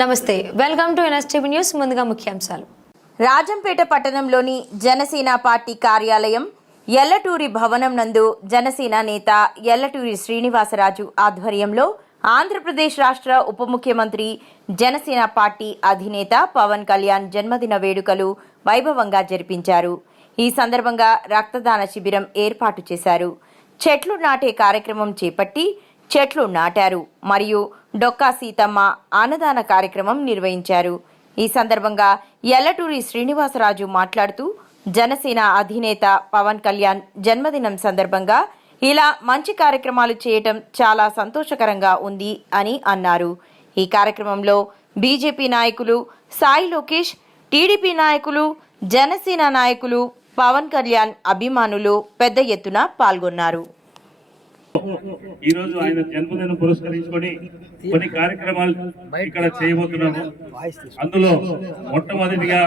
నమస్తే. Welcome to NSTV news ముందుగా ముఖ్యాంశాలు. రాజంపేట పట్టణంలోని జనసేన పార్టీ కార్యాలయం ఎల్లటూరి భవనం నందు జనసేన నేత ఎల్లటూరి శ్రీనివాసరాజు ఆధ్వర్యంలో ఆంధ్రప్రదేశ్ రాష్ట్ర ఉప ముఖ్యమంత్రి జనసేన పార్టీ అధినేత పవన్ కళ్యాణ్ జన్మదిన వేడుకలు వైభవంగా జరిపించారు. ఈ సందర్భంగా రక్తదాన శిబిరం ఏర్పాటు చేశారు. చెట్లు నాటే కార్యక్రమం చేపట్టి చెట్లు నాటారు. మరియు డొక్కా సీతమ్మ అన్నదాన కార్యక్రమం నిర్వహించారు. ఈ సందర్భంగా ఎల్లటూరి శ్రీనివాసరాజు మాట్లాడుతూ జనసేన అధినేత పవన్ కళ్యాణ్ జన్మదినం సందర్భంగా ఇలా మంచి కార్యక్రమాలు చేయటం చాలా సంతోషకరంగా ఉంది అని అన్నారు. ఈ కార్యక్రమంలో బీజేపీ నాయకులు సాయి లోకేష్ టీడీపీ నాయకులు జనసేన నాయకులు పవన్ కళ్యాణ్ అభిమానులు పెద్ద ఎత్తున పాల్గొన్నారు. ఈ రోజు ఆయన జన్మదినం పురస్కరించుకొని కొన్ని కార్యక్రమాలు ఇక్కడ చేయబోతున్నాము. అందులో మొట్టమొదటిగా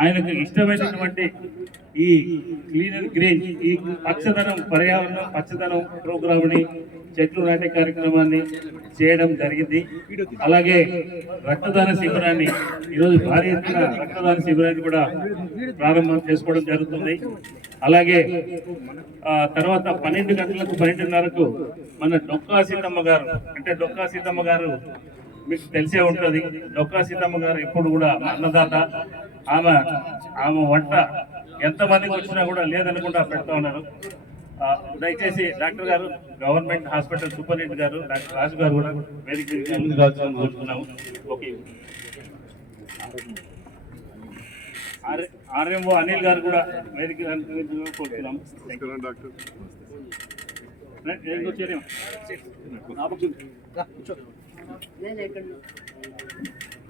ఆయనకు ఇష్టమైనటువంటి ఈ క్లీన్ అండ్ గ్రీన్ ఈ పచ్చదనం పర్యావరణం పచ్చదనం ప్రోగ్రామ్ని చెట్లు నాటే కార్యక్రమాన్ని చేయడం జరిగింది. అలాగే రక్తదాన శిబిరాన్ని ఈరోజు భారీ ఎత్తున రక్తదాన శిబిరాన్ని కూడా ప్రారంభం చేసుకోవడం జరుగుతుంది. అలాగే తర్వాత పన్నెండు గంటలకు పన్నెండున్నరకు మన డొక్కా సీతమ్మ గారు అంటే డొక్కా సీతమ్మ గారు మీకు తెలిసే ఉంటుంది. డొక్కా సీతమ్మ గారు ఎప్పుడు కూడా అన్నదాత. ఆమె ఆమె వంట ఎంతమందికి వచ్చినా కూడా లేదనకుండా పెడతా ఉన్నారు. ఆ, దయచేసి డాక్టర్ గారు గవర్నమెంట్ హాస్పిటల్ సూపరింటెండెంట్ గారు డాక్టర్ రాజు గారు కూడా వేదిక కోరుతున్నాము ఓకే. ఆర్- ఆర్ఎంఓ అనిల్ గారు కూడా వేదిక కోరుతున్నాము రైట్,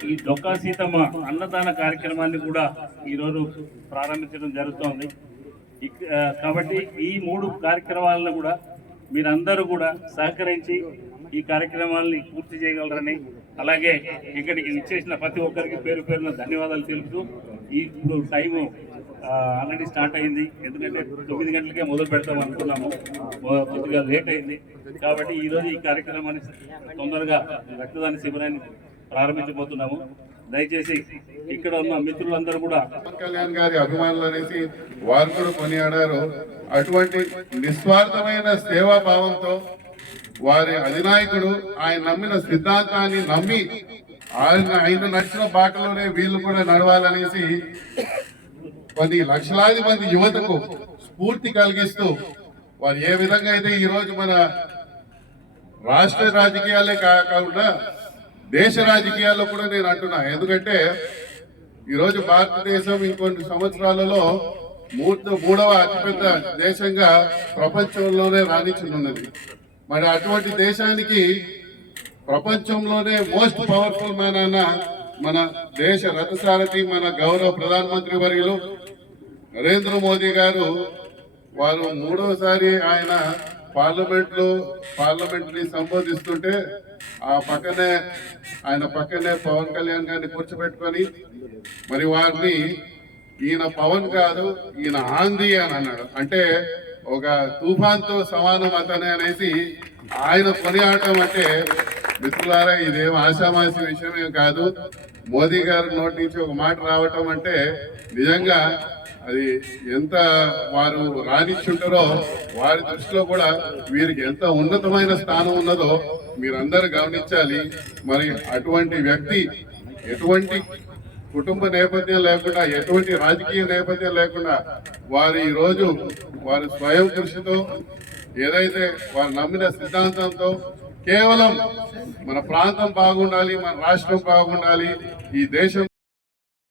ఈ డొక్కా సీతమ్మ అన్నదాన కార్యక్రమాన్ని కూడా ఈరోజు ప్రారంభించడం జరుగుతోంది. కాబట్టి ఈ మూడు కార్యక్రమాలను కూడా మీరందరూ కూడా సహకరించి ఈ కార్యక్రమాలని పూర్తి చేయగలరని అలాగే ఇక్కడికి ఇచ్చేసిన ప్రతి ఒక్కరికి పేరు పేరున ధన్యవాదాలు తెలుపుతూ ఈ ఇప్పుడు టైము ఆల్రెడీ స్టార్ట్ అయింది. ఎందుకంటే తొమ్మిది గంటలకే మొదలు పెడతాం అనుకున్నాము. కొద్దిగా లేట్ అయింది. కాబట్టి ఈరోజు ఈ కార్యక్రమాన్ని తొందరగా రక్తదాన శిబిరాన్ని ప్రారంభించబోతున్నాము. దయచేసి ఇక్కడ ఉన్న మిత్రులందరూ కూడా కళ్యాణ్ గారి అభిమానులు అనేసి వారు కూడా కొనియాడారు. అటువంటి నిస్వార్థమైన సేవా భావంతో వారి అధినాయకుడు ఆయన నమ్మిన సిద్ధాంతాన్ని నమ్మి ఆయన ఆయన నడిచిన బాటలోనే వీళ్ళు కూడా నడవాలనేసి కొన్ని లక్షలాది మంది యువతకు స్ఫూర్తి కలిగిస్తూ వారు ఏ విధంగా అయితే ఈరోజు మన రాష్ట్ర రాజకీయాలే కాకుండా దేశ రాజకీయాల్లో కూడా నేను అంటున్నా. ఎందుకంటే ఈరోజు భారతదేశం ఇంకొన్ని సంవత్సరాలలో మూడు మూడవ అతిపెద్ద దేశంగా ప్రపంచంలోనే రాణించనున్నది. మరి అటువంటి దేశానికి ప్రపంచంలోనే మోస్ట్ పవర్ఫుల్ మ్యాన్ అన్న మన దేశ రథసారథి మన గౌరవ ప్రధానమంత్రి వర్యులు నరేంద్ర మోదీ గారు వారు మూడవసారి ఆయన పార్లమెంట్లో పార్లమెంట్ని సంబోధిస్తుంటే ఆ పక్కనే ఆయన పక్కనే పవన్ కళ్యాణ్ గారిని కూర్చోబెట్టుకొని మరి వారిని ఈయన పవన్ కాదు ఈయన ఆంధీ అని అన్నాడు. అంటే ఒక తుఫాన్తో సమానం అతనే అనేసి ఆయన కొనియాడటం అంటే మిత్రులారా ఇదేం ఆశామాసి విషయమే కాదు. మోదీ గారి నోటి నుంచి ఒక మాట రావటం అంటే నిజంగా అది ఎంత వారు రాణించుంటారో వారి దృష్టిలో కూడా వీరికి ఎంత ఉన్నతమైన స్థానం ఉన్నదో మీరందరూ గమనించాలి. మరి అటువంటి వ్యక్తి ఎటువంటి కుటుంబ నేపథ్యం లేకుండా ఎటువంటి రాజకీయ నేపథ్యం లేకుండా వారు ఈరోజు రోజు వారి స్వయం కృషితో ఏదైతే వారు నమ్మిన సిద్ధాంతంతో కేవలం మన ప్రాంతం బాగుండాలి మన రాష్ట్రం బాగుండాలి ఈ దేశం